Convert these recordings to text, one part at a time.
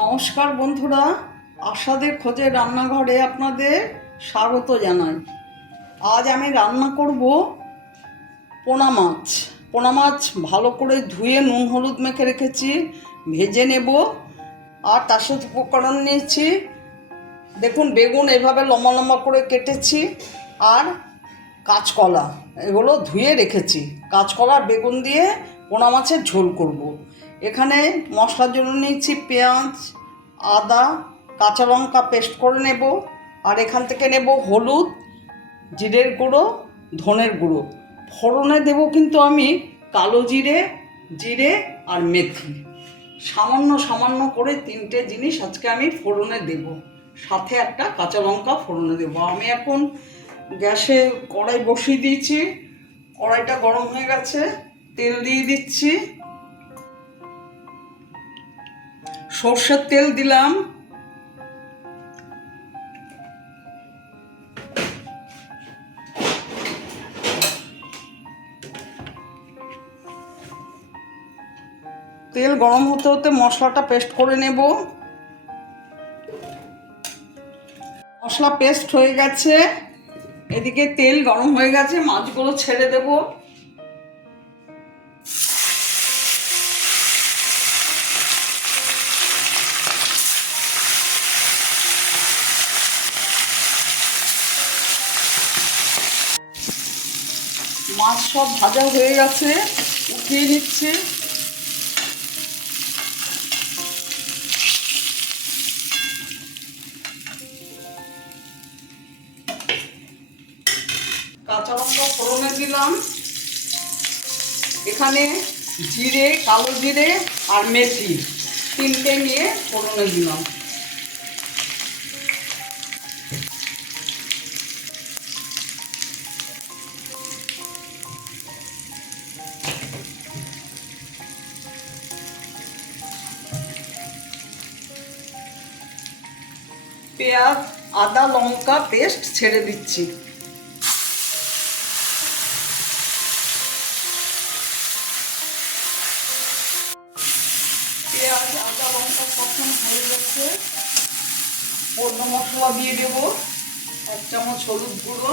নমস্কার বন্ধুরা, আশাদের খোঁজে রান্নাঘরে আপনাদের স্বাগত জানাই। আজ আমি রান্না করব পোনা মাছ। পোনা মাছ ভালো করে ধুয়ে নুন হলুদ মেখে রেখেছি, ভেজে নেব, আর তার সাথে উপকরণ নিয়েছি। দেখুন, বেগুন এভাবে লম্বা লম্বা করে কেটেছি, আর কাঁচকলা এগুলো ধুয়ে রেখেছি। কাঁচকলা বেগুন দিয়ে পোনা মাছের ঝোল করব। এখানে মশলার জন্য নিয়েছি পেঁয়াজ, আদা, কাঁচা লঙ্কা পেস্ট করে নেব, আর এখান থেকে নেব হলুদ, জিরের গুঁড়ো, ধনের গুঁড়ো। ফোড়নে দেব কিন্তু আমি কালো জিরে জিরে আর মেথি। সামান্য সামান্য করে তিনটে জিনিস আজকে আমি ফোড়নে দেব। সাথে একটা কাঁচা লঙ্কা ফোড়নে দেব। আমি এখন গ্যাসে কড়াই বসিয়ে দিয়েছি। কড়াইটা গরম হয়ে গেছে। তেল দিয়ে দিচ্ছি। সর্ষের তেল দিলাম। তেল গরম হতে হতে মশলাটা পেস্ট করে নেব। মশলা পেস্ট হয়ে গেছে। এদিকে তেল গরম হয়ে গেছে, মাছগুলো ছেড়ে দেব। মাছ সব ভাজা হয়ে গেছে, উঠিয়ে নিচ্ছে। দিলাম। এখানে জিরে, কালো জিরে আর মেথি তিনটে নিয়ে ফোড়নে দিলাম। পেঁয়াজ, আদা, লঙ্কা পেস্ট ছেড়ে দিচ্ছি। পেঁয়াজ, আদা, লঙ্কা কখন হয়ে গেছে। পণ্য মশলা দিয়ে দেব। এক চামচ হলুদ গুঁড়ো,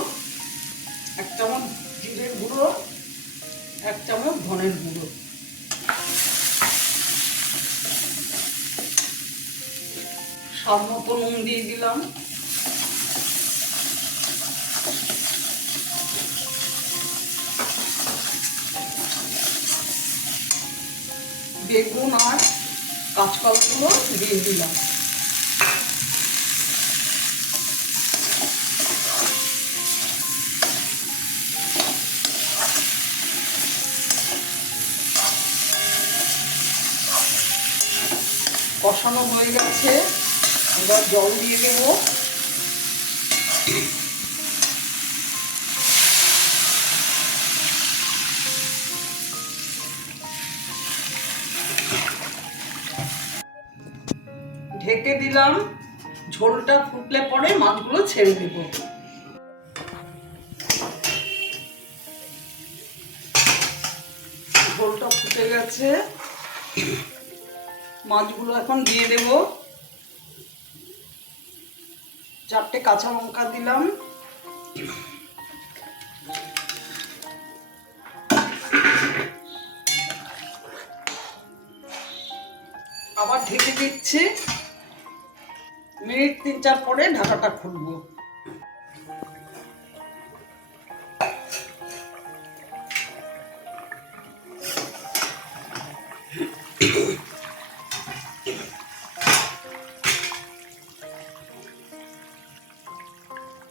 এক চামচ জিরের গুঁড়ো, এক চামচ ধনের গুঁড়ো। সব মতো নুন দিয়ে দিলাম। বেগুন আর কাঁচকলাগুলো দিয়ে দিলাম। কষানো হয়ে গেছে। এবার জল দিয়ে দেব। ঢেকে দিলাম। ঝোলটা ফুটলে পরে মাছগুলো ছেড়ে দেব। ঝোলটা ফুটে গেছে। মাছগুলো এখন দিয়ে দেব। চারটে কাঁচা লঙ্কা দিলাম। আবার ঢেকে দিচ্ছি। মিনিট তিন চার পরে ঢাকাটা খুলবো।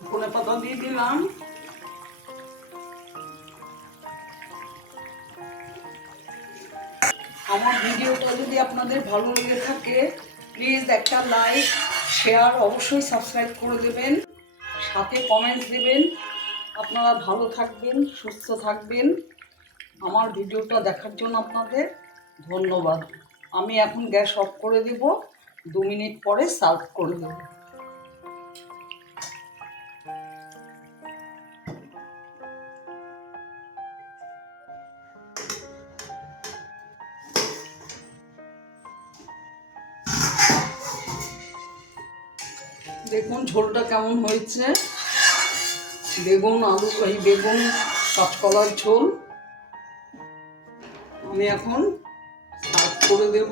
ধনে পাতা দিয়ে দিলাম আমার ভিডিওটা যদি আপনাদের ভালো লেগে থাকে প্লিজ একটা লাইক শেয়ার অবশ্যই সাবস্ক্রাইব করে দেবেন, সাথে কমেন্টস দেবেন। আপনারা ভালো থাকবেন, সুস্থ থাকবেন। আমার ভিডিওটা দেখার জন্য আপনাদের ধন্যবাদ। আমি এখন গ্যাস অফ করে দেব, দু মিনিট পরে সার্ভ করে দেবো। দেখুন ঝোলটা কেমন হয়েছে? বেগুন, আলু, এই বেগুন কাঁচকলার ঝোল। আমি এখন সার্ভ করে দেব।